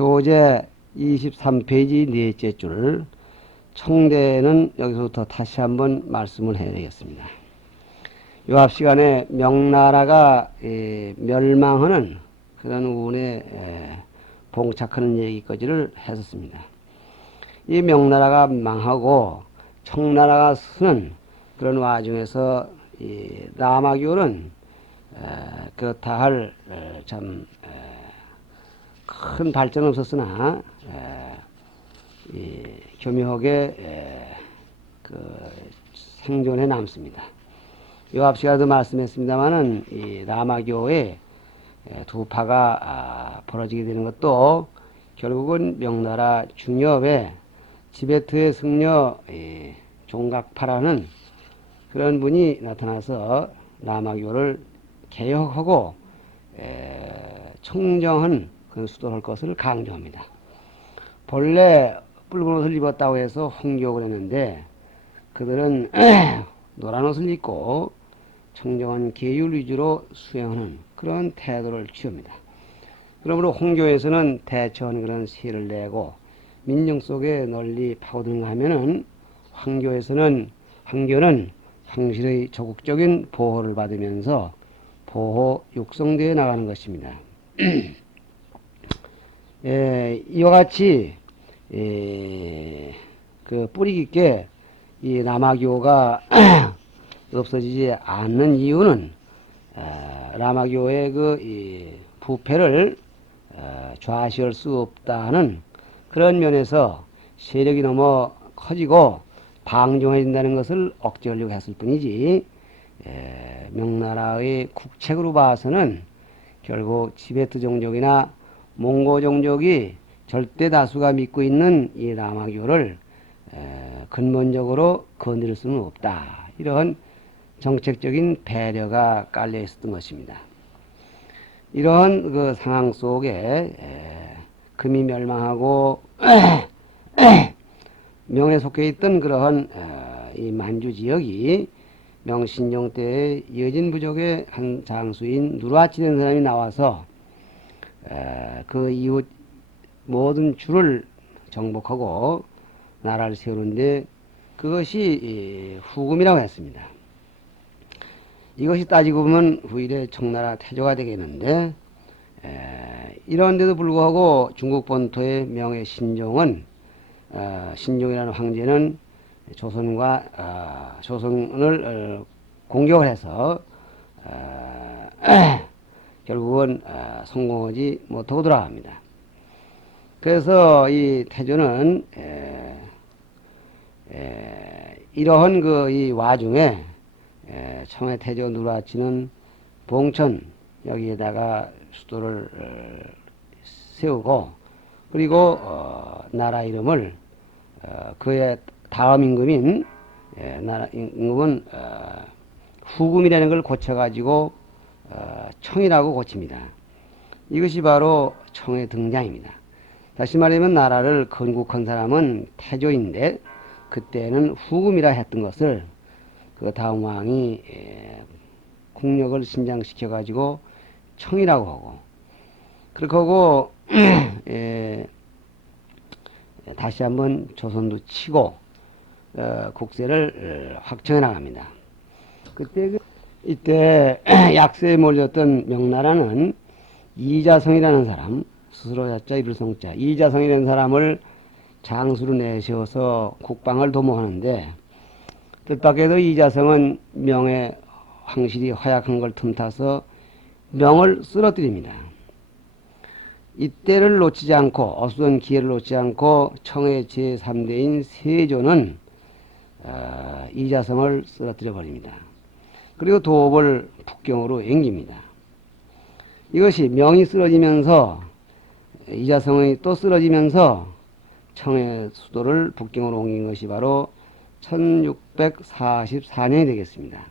교재 23페이지 넷째 줄 청대는 여기서부터 다시 한번 말씀을 해야 되겠습니다. 요 앞 시간에 명나라가 멸망하는 그런 운에 봉착하는 얘기까지를 했었습니다. 이 명나라가 망하고 청나라가 서는 그런 와중에서 이 남아교는 그렇다 할 참 큰 발전 없었으나 교묘하게 그 생존해 남습니다. 요 앞 시간에도 말씀했습니다마는 이 라마교의 두 파가 벌어지게 되는 것도 결국은 명나라 중엽에 지베트의 승려 종각파라는 그런 분이 나타나서 라마교를 개혁하고 청정한 그런 수도를 할 것을 강조합니다. 본래 붉은 옷을 입었다고 해서 홍교를 했는데 그들은 노란 옷을 입고 청정한 계율 위주로 수행하는 그런 태도를 취합니다. 그러므로 홍교에서는 대처하는 그런 시를 내고 민정 속에 널리 파고드는가 하면은 황교는 황실의 적극적인 보호를 받으면서 보호 육성되어 나가는 것입니다. 이와 같이 그 뿌리 깊게 이 남아교가 없어지지 않는 이유는 라마교의 그 부패를 좌시할 수 없다는 그런 면에서 세력이 너무 커지고 방종해진다는 것을 억제하려고 했을 뿐이지 명나라의 국책으로 봐서는 결국 지베트 종족이나 몽고 종족이 절대 다수가 믿고 있는 이 라마교를 근본적으로 건드릴 수는 없다. 이런 정책적인 배려가 깔려 있었던 것입니다. 이러한 그 상황 속에 금이 멸망하고 명에 속해 있던 그러한 이 만주 지역이 명신종 때의 여진 부족의 한 장수인 누르하치라는 사람이 나와서 그 이웃 모든 주를 정복하고 나라를 세우는데 그것이 후금이라고 했습니다. 이것이 따지고 보면 후일에 청나라 태조가 되겠는데 이런데도 불구하고 중국 본토의 명의 신종은 신종이라는 황제는 조선을 공격을 해서 결국은 성공하지 못하고 돌아갑니다. 그래서 이 태조는 이러한 이 와중에 청해 태조 누르하치는 봉천 여기에다가 수도를 세우고 그리고 나라 이름을 그의 다음 임금인 나라 임금은 후금이라는 걸 고쳐가지고 청이라고 고칩니다. 이것이 바로 청의 등장입니다. 다시 말하면 나라를 건국한 사람은 태조인데 그때는 후금이라 했던 것을 그 다음 왕이 국력을 신장시켜 가지고 청이라고 하고 그렇게 하고 다시 한번 조선도 치고 국세를 확정해 나갑니다. 이때 약세에 몰렸던 명나라는 이자성이라는 사람, 스스로 자자 이를 성자 이자성이라는 사람을 장수로 내세워서 국방을 도모하는데 뜻밖에도 이자성은 명의 황실이 허약한 걸 틈타서 명을 쓰러뜨립니다. 이때를 놓치지 않고 어수선 기회를 놓치지 않고 청의 제3대인 세조는 이자성을 쓰러뜨려 버립니다. 그리고 도읍을 북경으로 옮깁니다. 이것이 명이 쓰러지면서 이자성이 또 쓰러지면서 청의 수도를 북경으로 옮긴 것이 바로 1644년이 되겠습니다.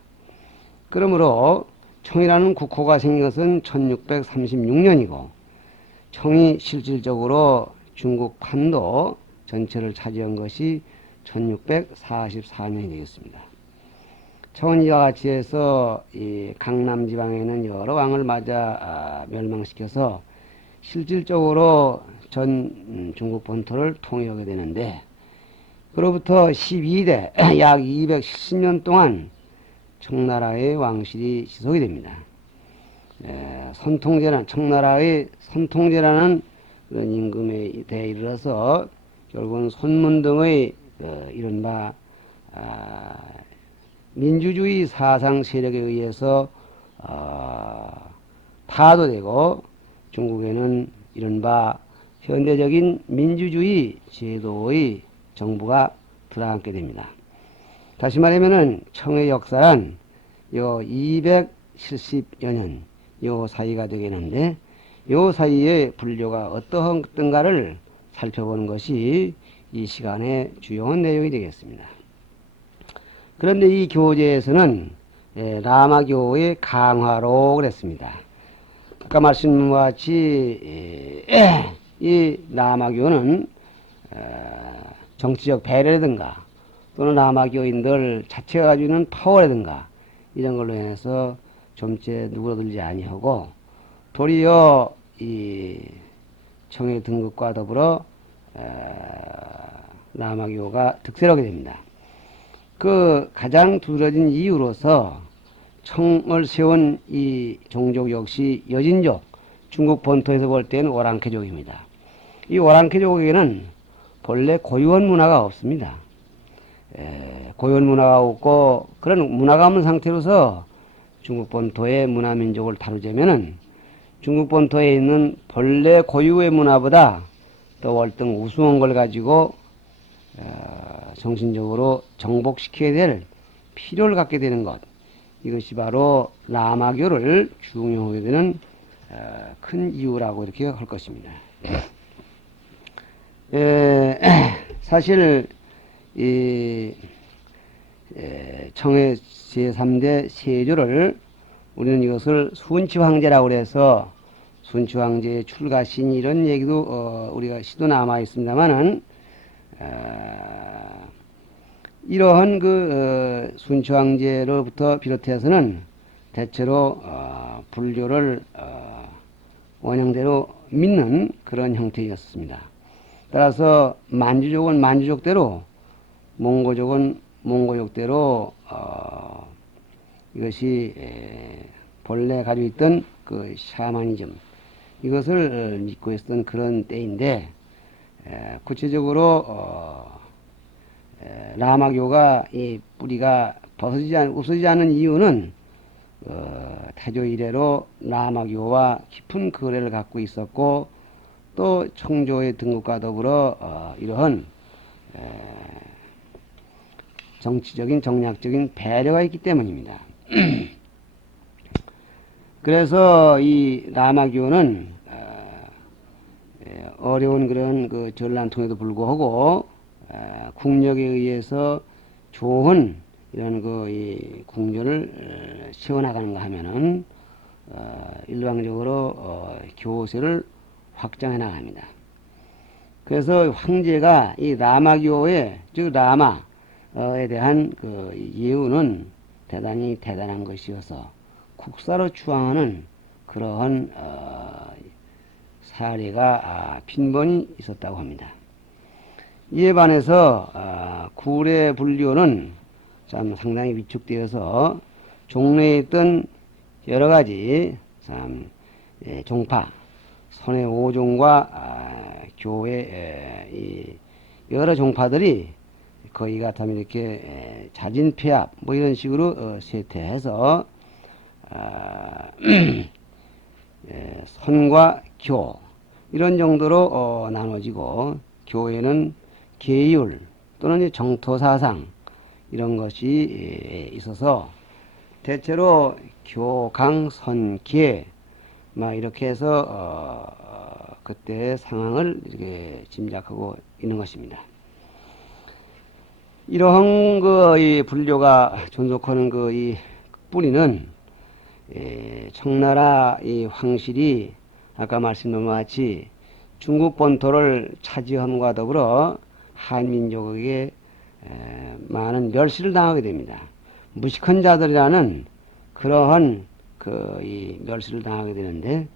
그러므로 청이라는 국호가 생긴 것은 1636년이고 청이 실질적으로 중국 판도 전체를 차지한 것이 1644년이 되겠습니다. 청은 이와 같이 해서 이 강남 지방에 있는 여러 왕을 맞아 멸망시켜서 실질적으로 전 중국 본토를 통일하게 되는데, 그로부터 12대 약 270년 동안 청나라의 왕실이 지속이 됩니다. 선통제란 청나라의 선통제라는 그런 임금에 대해 이르러서 결국은 손문 등의 이른바 민주주의 사상 세력에 의해서 타도되고, 중국에는 이른바 현대적인 민주주의 제도의 정부가 들어앉게 됩니다. 다시 말하면은 청의 역사란 요 270여 년 요 사이가 되겠는데, 요 사이에 불교가 어떠한가를 살펴보는 것이 이 시간의 주요한 내용이 되겠습니다. 그런데 이 교재에서는 라마교의 강화로 그랬습니다. 아까 말씀과 같이 이 라마교는 정치적 배려라든가 또는 라마교인들 자체가 가지고 있는 파워라든가 이런 걸로 인해서 점체 누그러들지 아니하고, 도리어 이 청의 등극과 더불어 라마교가 득세하게 됩니다. 그 가장 두드러진 이유로서 청을 세운 이 종족 역시 여진족, 중국 본토에서 볼 때는 오랑캐족입니다. 이 오랑캐족에게는 본래 고유한 문화가 없습니다. 고유한 문화가 없고, 그런 문화가 없는 상태로서 중국 본토의 문화민족을 다루자면은 중국 본토에 있는 본래 고유의 문화보다 더 월등 우수한 걸 가지고 정신적으로 정복시켜야 될 필요를 갖게 되는 것, 이것이 바로 라마교를 중용하게 되는 큰 이유라고 이렇게 할 것입니다. 사실 이 청의 제3대 세조를 우리는 이것을 순치황제라고 해서 순치황제의 출가신 이런 얘기도 우리가 시도 남아 있습니다만은, 이러한 그 순치황제로부터 비롯해서는 대체로 불교를 원형대로 믿는 그런 형태였습니다. 따라서 만주족은 만주족대로, 몽고족은 몽고족대로 이것이 본래 가지고 있던 그 샤머니즘, 이것을 믿고 있었던 그런 때인데, 구체적으로 라마교가 이 뿌리가 없어지지 않는 이유는 태조 이래로 라마교와 깊은 거래를 갖고 있었고, 또 청조의 등극과 더불어 이러한 정치적인 정략적인 배려가 있기 때문입니다. 그래서 이 라마교는 어려운 그런 그 전란통에도 불구하고 국력에 의해서 좋은 이런 그 이 궁전을 세워나가는가 하면은 일방적으로 교세를 확장해 나갑니다. 그래서 황제가 이 라마교의, 즉 라마에 대한 그 예우는 대단히 대단한 것이어서 국사로 추앙하는 그러한 사례가 빈번히 있었다고 합니다. 이에 반해서 구례 불교는 참 상당히 위축되어서 종래에 있던 여러 가지 참 종파, 선의 오종과 교회 이 여러 종파들이 거의 같으면 이렇게 자진폐합 뭐 이런 식으로 쇠퇴해서 선과 교 이런 정도로 나눠지고, 교회는 계율 또는 정토사상 이런 것이 있어서 대체로 교강 선계 막 이렇게 해서 그때의 상황을 이렇게 짐작하고 있는 것입니다. 이러한 이 불교가 존속하는 그 이 뿌리는 청나라 이 황실이 아까 말씀드린 것 같이 중국 본토를 차지함과 더불어 한민족에게 많은 멸시를 당하게 됩니다. 무식한 자들이라는 그러한 그 이 멸시를 당하게 되는데,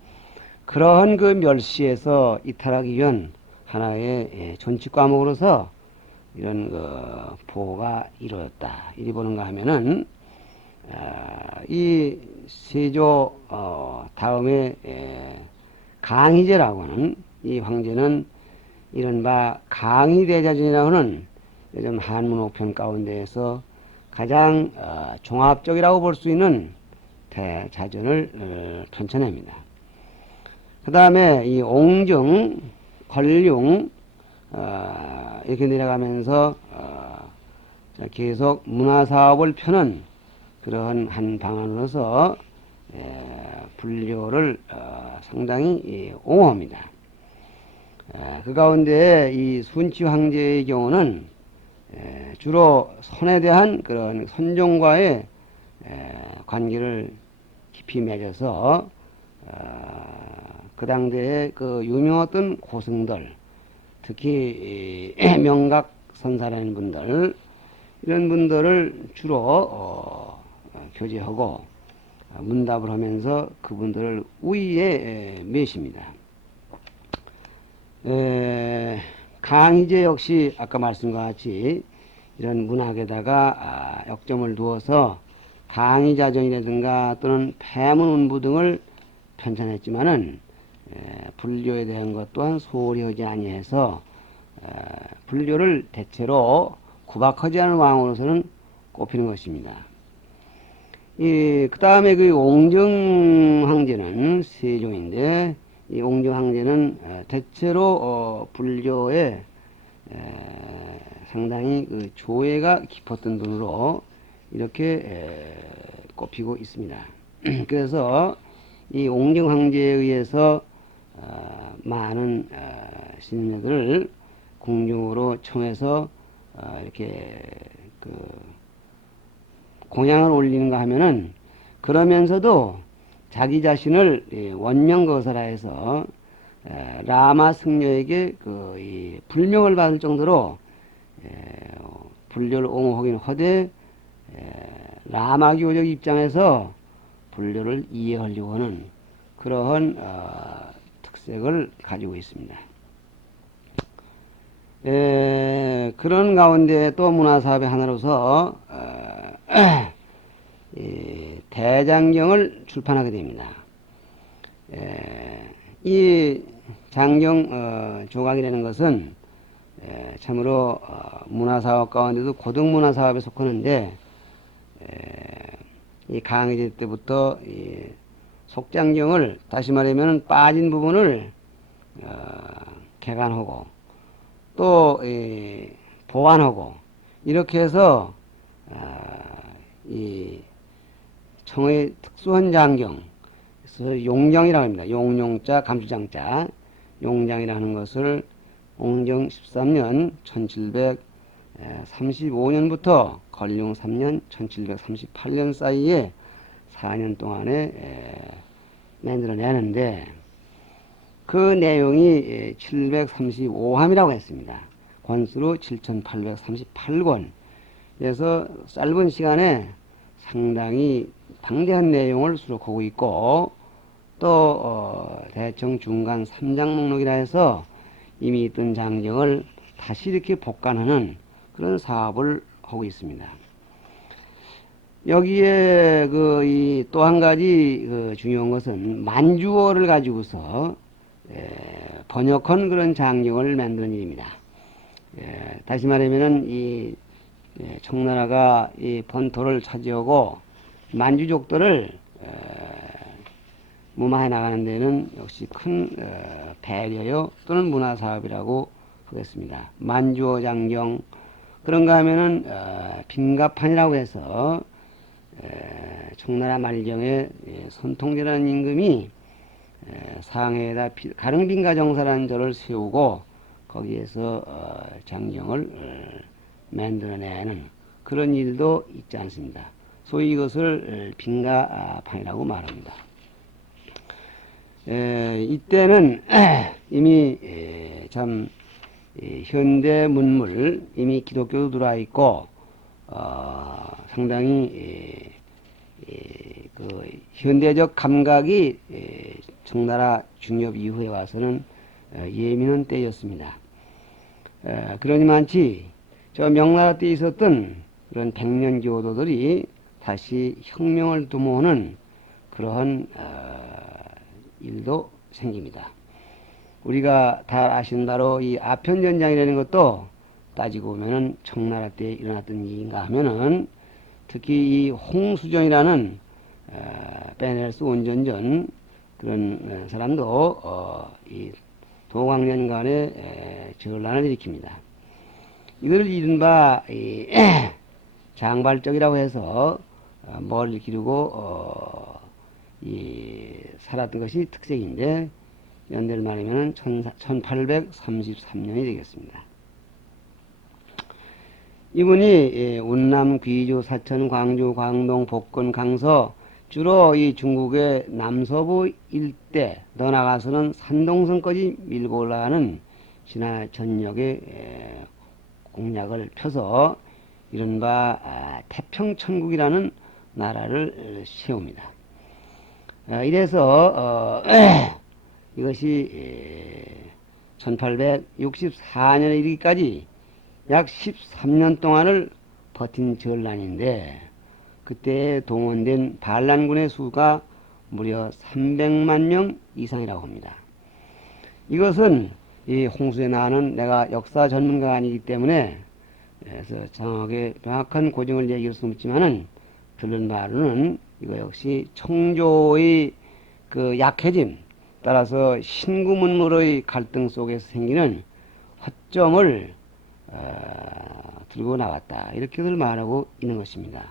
그러한 그 멸시에서 이탈하기 위한 하나의 존치 과목으로서 이런 그 보호가 이루어졌다. 이리 보는가 하면은 이 세조 다음에 강희제라고 하는 이 황제는 이른바 강희대자전이라고 하는 요즘 한문옥편 가운데에서 가장 종합적이라고 볼 수 있는 대자전을 펼쳐냅니다. 그 다음에 이 옹정, 권룡 이렇게 내려가면서 계속 문화사업을 펴는 그러한 한 방안으로서 불교를 상당히 옹호합니다. 그 가운데 이 순치 황제의 경우는 주로 선에 대한 그런 선종과의 관계를 깊이 맺어서 그 당대의 그 유명했던 고승들, 특히 명각선사라는 분들, 이런 분들을 주로 교제하고 문답을 하면서 그분들을 우위에 메십니다. 강희제 역시 아까 말씀과 같이 이런 문학에다가 역점을 두어서 강의자전이라든가 또는 폐문운부 등을 편찬했지만은 불교에 대한 것 또한 소홀히 하지 아니해서 불교를 대체로 구박하지 않은 왕으로서는 꼽히는 것입니다. 그 다음에 그 옹정 황제는 세종인데, 이 옹정 황제는 대체로 불교에 상당히 그 조예가 깊었던 분으로 이렇게 꼽히고 있습니다. 그래서 이 옹정 황제에 의해서 많은 신녀들을 궁중으로 청해서 이렇게 그 공양을 올리는가 하면은, 그러면서도 자기 자신을 원명거사라 해서 라마 승려에게 이 불명을 받을 정도로 불교를 옹호하긴 하되 라마교적 입장에서 불교를 이해하려고 하는 그러한 특색을 가지고 있습니다. 그런 가운데 또 문화사업의 하나로서 대장경을 출판하게 됩니다. 이 장경 조각이라는 것은 참으로 문화사업 가운데도 고등문화사업에 속하는데, 이 강의제 때부터 이 속장경을 다시 말하면 빠진 부분을 개간하고 또 보완하고 이렇게 해서 이 청의 특수한 장경, 그래서 용장이라고 합니다. 용용자 감수장자 용장이라는 것을 옹정 13년 1735년부터 걸룡 3년 1738년 사이에 4년 동안에 만들어내는데, 그 내용이 735함이라고 했습니다. 권수로 7838권. 그래서 짧은 시간에 상당히 방대한 내용을 수록하고 있고, 또 대청 중간 3장 목록이라 해서 이미 있던 장경을 다시 이렇게 복간하는 그런 사업을 하고 있습니다. 여기에 또 한 가지 중요한 것은 만주어를 가지고서 번역한 그런 장경을 만드는 일입니다. 다시 말하면은 이 청나라가 이 본토를 차지하고 만주족들을 무마해 나가는 데는 역시 큰 배려요 또는 문화사업이라고 하겠습니다. 만주어 장경, 그런가 하면은 빈갑판이라고 해서 청나라 말경에 선통제라는 임금이 상해에다 가릉빈가정사라는 절을 세우고 거기에서 장경을 만들어내는 그런 일도 있지 않습니다. 소위 이것을 빈가판이라고 말합니다. 이때는 이미 참 현대 문물, 이미 기독교도 들어와 있고 상당히 그 현대적 감각이 청나라 중엽 이후에 와서는 예민한 때였습니다. 그러니만치 저 명나라 때 있었던 그런 백년 교도들이 다시 혁명을 도모하는 그러한 일도 생깁니다. 우리가 다 아시는 바로 이 아편전장이라는 것도 따지고 보면은 청나라 때 일어났던 일인가 하면은 특히 이 홍수정이라는 베네스 온전전 그런 사람도 이 도광년 간에 전란을 일으킵니다. 이걸 이른바 장발적이라고 해서 머리를 기르고 살았던 것이 특색인데 연대를 말하면 1833년이 되겠습니다. 이분이 운남, 귀주, 사천, 광주, 광동, 복건, 강서 주로 이 중국의 남서부 일대 더 나가서는 산동성까지 밀고 올라가는 신화 전역의 공략을 펴서 이른바 태평천국이라는 나라를 세웁니다. 이래서 이것이 1864년에 이르기까지 약 13년 동안을 버틴 전란인데 그때 동원된 반란군의 수가 무려 300만 명 이상이라고 합니다. 이것은 이 홍수에 나오는 내가 역사 전문가가 아니기 때문에 그래서 정확하게 명확한 고증을 얘기할 수 없지만은 들은 말로는 이거 역시 청조의 그 약해짐 따라서 신구문물의 갈등 속에서 생기는 허점을 들고 나왔다 이렇게들 말하고 있는 것입니다.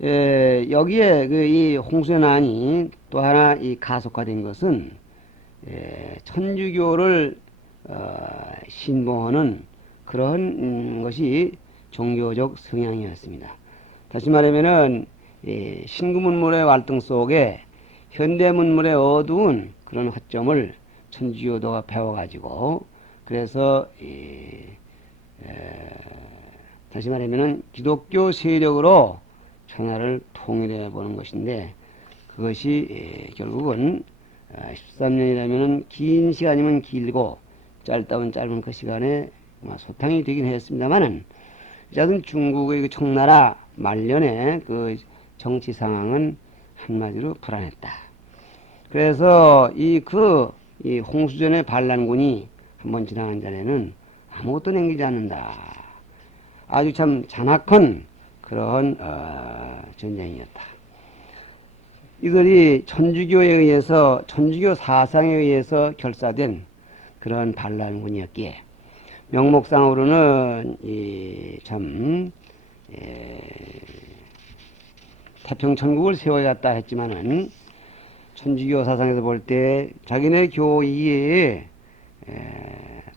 여기에 이 홍수의 난이 또 하나 이 가속화된 것은 천주교를 신봉하는 그런 것이 종교적 성향이었습니다. 다시 말하면은 신구문물의 활동 속에 현대문물의 어두운 그런 허점을 천주교도가 배워가지고 그래서 다시 말하면은 기독교 세력으로 천하를 통일해 보는 것인데 그것이 결국은 13년이라면은 긴 시간이면 길고 짧다면 짧은 그 시간에 소탕이 되긴 했습니다만은 어쨌든 중국의 그 청나라 말년의 그 정치 상황은 한마디로 불안했다. 그래서 이 홍수전의 반란군이 한번 지나간 자리에는 아무것도 남기지 않는다. 아주 참 잔악한 그런 전쟁이었다. 이들이 천주교에 의해서 천주교 사상에 의해서 결사된 그런 반란군이었기에 명목상으로는 태평천국을 세워야겠다 했지만은 천주교 사상에서 볼 때 자기네 교 이외에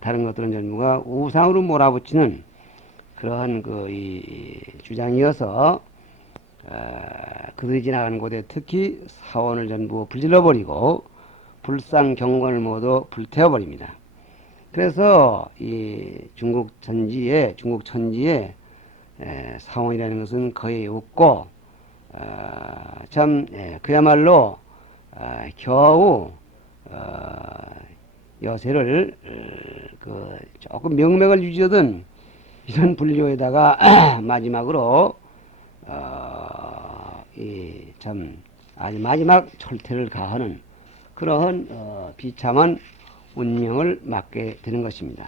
다른 것들은 전부가 우상으로 몰아붙이는 그러한 주장이어서 그들이 지나가는 곳에 특히 사원을 전부 불질러버리고 불상경건을 모두 불태워버립니다. 그래서 이 중국 천지에 사원이라는 것은 거의 없고 그야말로 겨우 여세를 조금 명맥을 유지하던 이런 불교에다가 마지막으로 아주 마지막 철퇴를 가하는 그러한 비참한 운명을 맞게 되는 것입니다.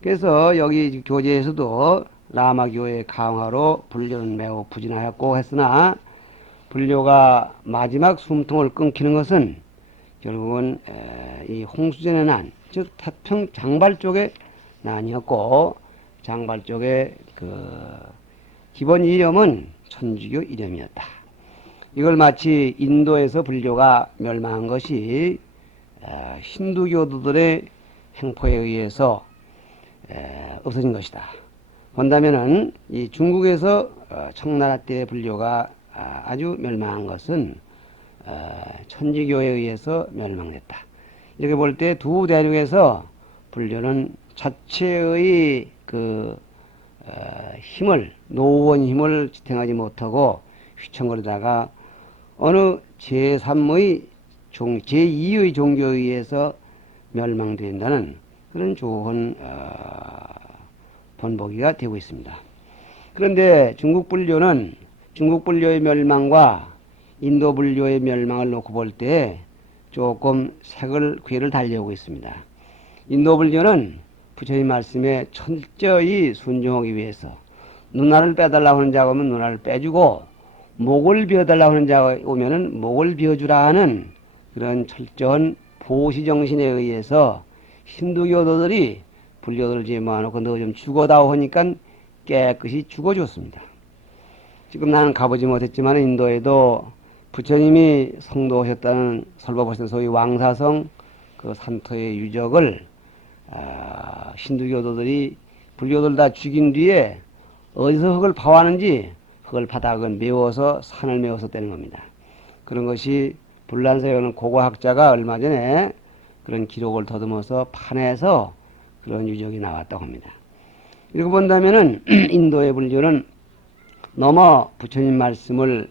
그래서 여기 교재에서도 라마교의 강화로 불교는 매우 부진하였고 했으나 불교가 마지막 숨통을 끊기는 것은 결국은 이 홍수전의 난, 즉 태평 장발 쪽의 난이었고 장발 쪽의 기본 이념은 천주교 이념이었다. 이걸 마치 인도에서 불교가 멸망한 것이 힌두교도들의 행포에 의해서 없어진 것이다. 본다면은 이 중국에서 청나라 때 불교가 아주 멸망한 것은 천주교에 의해서 멸망됐다. 이렇게 볼 때 두 대륙에서 불교는 자체의 노원 힘을 지탱하지 못하고 휘청거리다가 어느 제3의 제2의 종교에 의해서 멸망된다는 그런 좋은 본보기가 되고 있습니다. 그런데 중국 불교의 멸망과 인도 불교의 멸망을 놓고 볼 때 조금 궤를 달리하고 있습니다. 인도 불교는 부처님 말씀에 철저히 순종하기 위해서 누나를 빼달라고 하는 자가 오면 누나를 빼주고 목을 비워달라고 하는 자가 오면은 목을 비워주라 하는 그런 철저한 보시정신에 의해서 힌두교도들이 불교도를 제모해놓고 너 좀 죽어다오 하니까 깨끗이 죽어줬습니다. 지금 나는 가보지 못했지만 인도에도 부처님이 성도하셨다는 설법하신 소위 왕사성 그 산터의 유적을 힌두교도들이 불교도를 다 죽인 뒤에 어디서 흙을 파왔는지 흙을 바닥은 메워서 산을 메워서 떼는 겁니다. 그런 것이 불란서에 고고학자가 얼마 전에 그런 기록을 더듬어서 판에서 그런 유적이 나왔다고 합니다. 이렇게 본다면은 인도의 불교는 너무 부처님 말씀을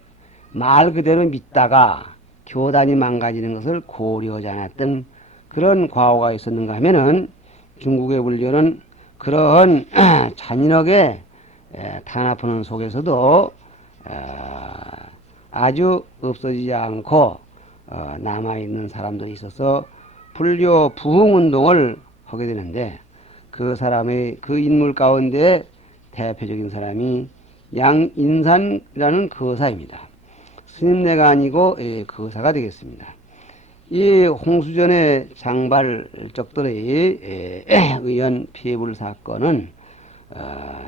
말 그대로 믿다가 교단이 망가지는 것을 고려하지 않았던 그런 과오가 있었는가 하면은 중국의 불교는 그러한 잔인하게 탄압하는 속에서도 아주 없어지지 않고 남아있는 사람들이 있어서 불교 부흥운동을 하게 되는데 그 인물 가운데 대표적인 사람이 양인산이라는 거사입니다. 스님네가 아니고 거사가 되겠습니다. 이 홍수전의 장발적들의 의연 피해불 사건은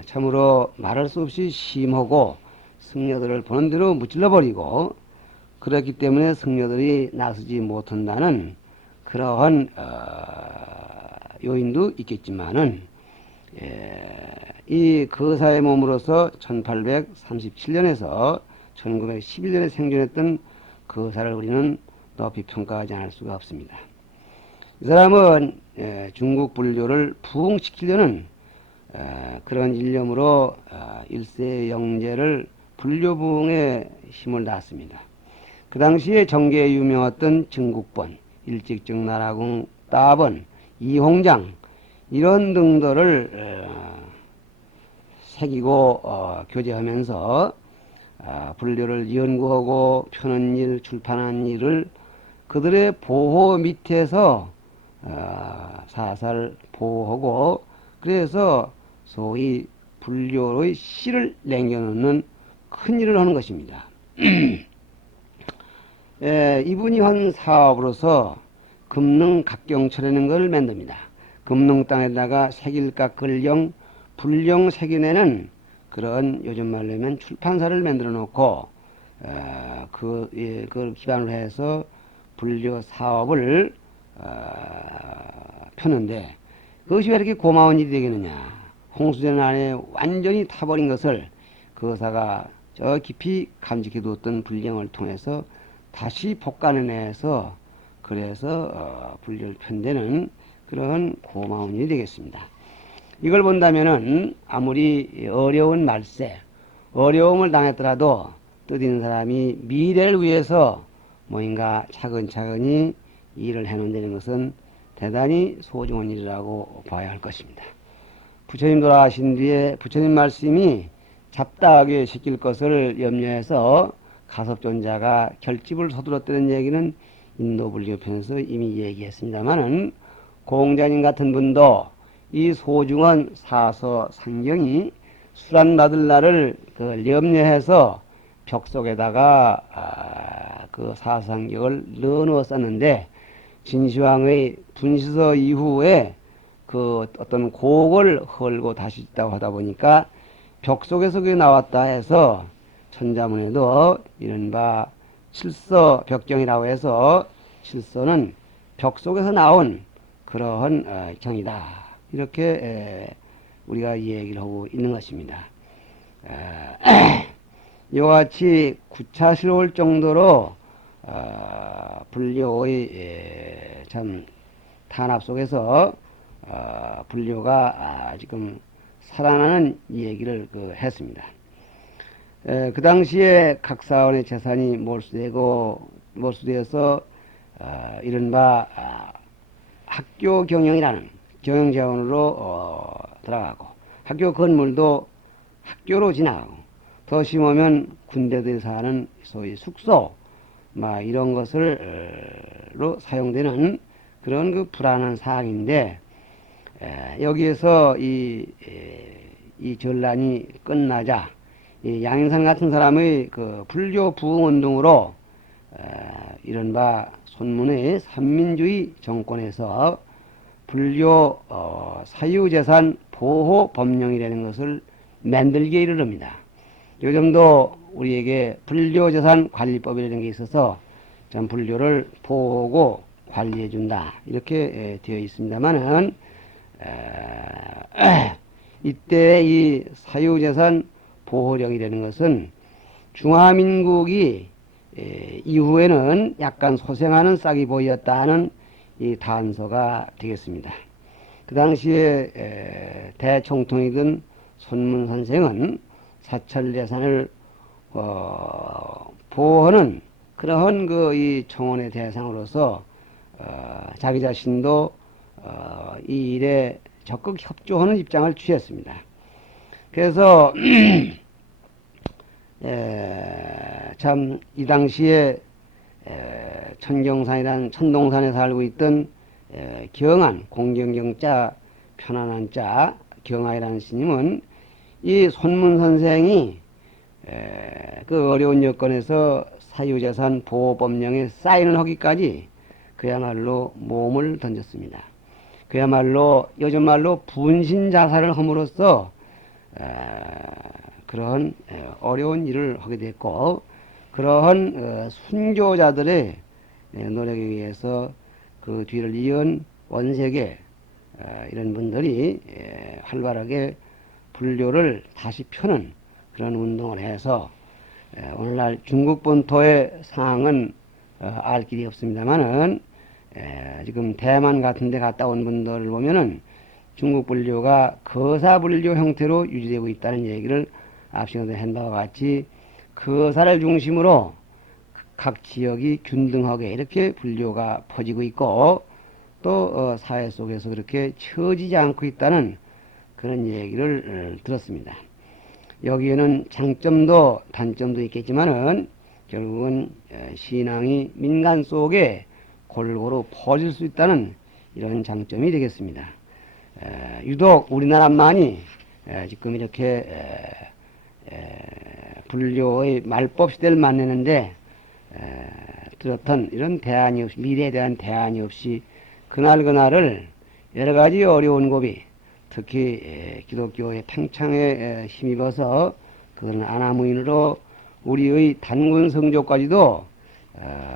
참으로 말할 수 없이 심하고 승려들을 보는 대로 무찔러버리고 그렇기 때문에 승려들이 나서지 못한다는 그러한 요인도 있겠지만은 이 거사의 몸으로서 1837년에서 1911년에 생존했던 거사를 우리는 높이 평가하지 않을 수가 없습니다. 이 사람은 중국 불교를 부흥시키려는 그런 일념으로 일세 영제를 불교 부흥에 힘을 놨습니다. 그 당시에 정계에 유명했던 증국본, 일찍증나라궁 따본, 이홍장 이런 등들을 새기고 교제하면서 불교를 연구하고 펴는 일, 출판한 일을 그들의 보호 밑에서 사살 보호하고 그래서 소위 불교의 씨를 남겨놓는 큰 일을 하는 것입니다. 이분이 한 사업으로서 금능 각경철이라는 걸 만듭니다. 금능 땅에다가 색일각 글령, 불령 색인에는 그런 요즘 말로 하면 출판사를 만들어 놓고 그걸 기반으로 해서 불교 사업을 펴는데 그것이 왜 이렇게 고마운 일이 되겠느냐. 홍수전 안에 완전히 타버린 것을 거사가 저 깊이 감직해두었던 불경을 통해서 다시 복간해내서 그래서 불교를 편대는 그런 고마운 일이 되겠습니다. 이걸 본다면은 아무리 어려운 말세, 어려움을 당했더라도 뜻있는 사람이 미래를 위해서 뭔가 차근차근히 일을 해놓는다는 것은 대단히 소중한 일이라고 봐야 할 것입니다. 부처님 돌아가신 뒤에 부처님 말씀이 잡다하게 시킬 것을 염려해서 가섭존자가 결집을 서둘렀다는 얘기는 인도 불교편에서 이미 얘기했습니다만은 공자님 같은 분도 이 소중한 사서 상경이 수란 받을 날을 염려해서 벽 속에다가 그 사상경을 넣어놓았었는데 진시황의 분시서 이후에 그 어떤 곡을 헐고 다시 있다고 하다 보니까 벽 속에서 그게 나왔다 해서 천자문에도 이른바 칠서 벽경이라고 해서 칠서는 벽 속에서 나온 그러한 경이다. 이렇게 우리가 얘기를 하고 있는 것입니다. 이와 같이 구차스러울 정도로 불교의 참 탄압 속에서 불교가 지금 살아나는 얘기를 했습니다. 그 당시에 각 사원의 재산이 몰수되어서 이른바 학교 경영이라는 경영자원으로 들어가고 학교 건물도 학교로 지나가고 더 심하면 군대들에서 하는 소위 숙소 이런 것을로 사용되는 그런 불안한 사항인데 여기에서 이 전란이 끝나자 이 양인산 같은 사람의 불교 부흥 운동으로 이른바 손문의 삼민주의 정권에서 불교 사유재산 보호 법령이라는 것을 만들기에 이르릅니다. 요즘도 우리에게 불교재산 관리법이라는 게 있어서 참 불교를 보호하고 관리해 준다 이렇게 되어 있습니다만은 이때 이 사유재산 보호령이라는 것은 중화민국이 이후에는 약간 소생하는 싹이 보였다는 이 단서가 되겠습니다. 그 당시에 대총통이던 손문 선생은 사찰재산을 보호하는 그러한 이 청원의 대상으로서 자기 자신도 이 일에 적극 협조하는 입장을 취했습니다. 그래서 참 이 당시에 천동산에 살고 있던 경안, 공경경자, 편안한자, 경아이라는 스님은 이 손문 선생이 그 어려운 여건에서 사유재산 보호법령에 사인을 하기까지 그야말로 몸을 던졌습니다. 그야말로 요즘 말로 분신자살을 함으로써 그러한 어려운 일을 하게 됐고 그러한 순교자들의 노력에 의해서 그 뒤를 이은 원세계 이런 분들이 활발하게 불교를 다시 펴는 그런 운동을 해서 오늘날 중국 본토의 상황은 알 길이 없습니다만은 지금 대만 같은 데 갔다 온 분들을 보면은 중국 불교가 거사불교 형태로 유지되고 있다는 얘기를 앞시간에 한 바와 같이 거사를 중심으로 각 지역이 균등하게 이렇게 불교가 퍼지고 있고 또 사회 속에서 그렇게 처지지 않고 있다는 그런 얘기를 들었습니다. 여기에는 장점도 단점도 있겠지만은 결국은 신앙이 민간 속에 골고루 퍼질 수 있다는 이런 장점이 되겠습니다. 유독 우리나라만이 지금 이렇게 불교의 말법 시대를 만나는데 뚜렷한 이런 대안이 없이 미래에 대한 대안이 없이 그날그날을 여러 가지 어려운 고비 특히 기독교의 팽창에 힘입어서 그것은 아나무인으로 우리의 단군 성조까지도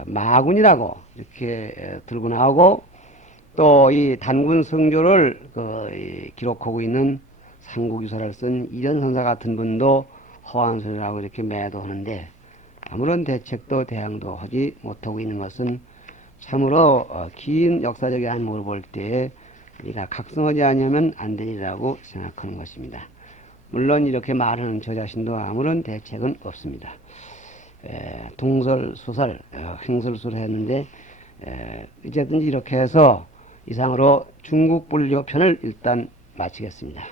마군이라고 이렇게 들고 나오고 또 이 단군 성조를 기록하고 있는 삼국유사를 쓴 이련선사 같은 분도 허황소리라고 이렇게 매도하는데 아무런 대책도 대항도 하지 못하고 있는 것은 참으로 긴 역사적인 안목을 볼 때 우리가 각성하지 않으면 안 되리라고 생각하는 것입니다. 물론 이렇게 말하는 저 자신도 아무런 대책은 없습니다. 동설, 소설, 행설수를 했는데 어쨌든 이렇게 해서 이상으로 중국 불교 편을 일단 마치겠습니다.